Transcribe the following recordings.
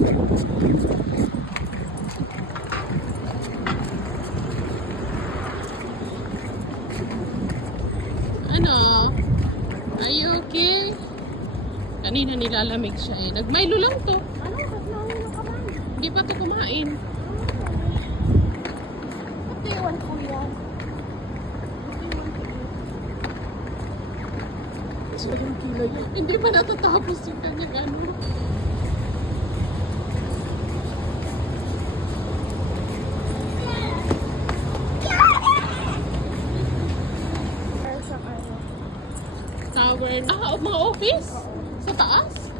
Ano? Are you okay? Kanina nilalamig siya eh. Nagmaylo lang to. Ano? Tatlong ka man. Hindi pa to kumain. Ko yan? So, yung kilay. Hindi pa natatapos yung kanyang ano. Tower. Ah, mga office? Sa taas?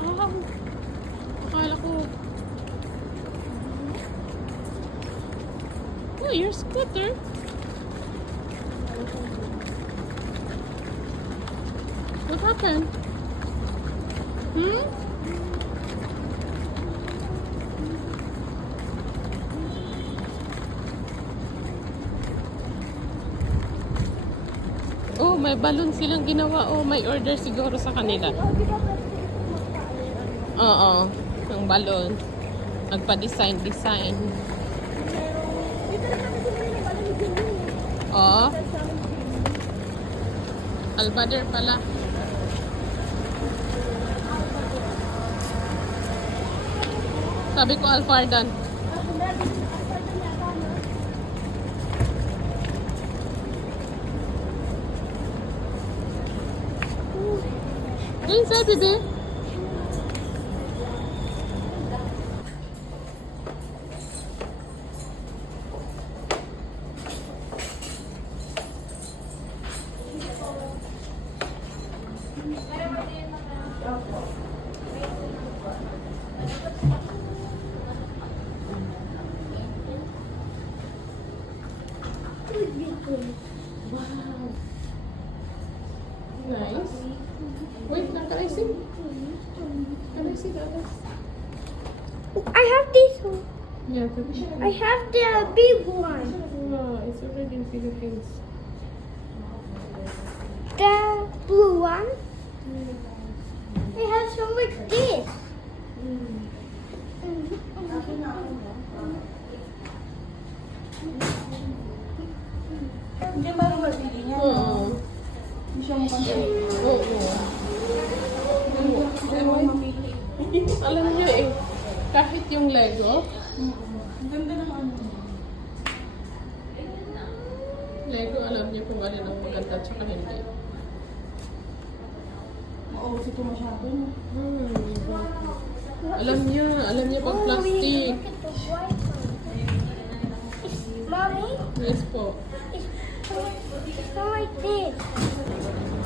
Ah, akala ko. Oh, your scooter. What happened? Hmm? May balloon silang ginawa. Oh, may order siguro sa kanila. Oh? Oo, ng balon ni Jimmy. Oo, Jimmy. Albader pala. Sabi ko Alfardan. Inside, baby. Wow. Nice. Wait lang, can I see? Can I see the others? Oh, I have this one. Yeah, the I have the big one. Wow, it's already in Philippines. The blue one. It has some like this. Hindi ba rin mabili niya? Oo. Hindi siya mukhang Oo. Alam niyo eh, kahit yung Lego, Ang ganda ng ano. Lego alam niyo kung alin ang maganda at saka hindi. Oo, ito masyado. Hmm. Alam niya, alam niya pag plastic. White one. Mommy, Yes po. そう言って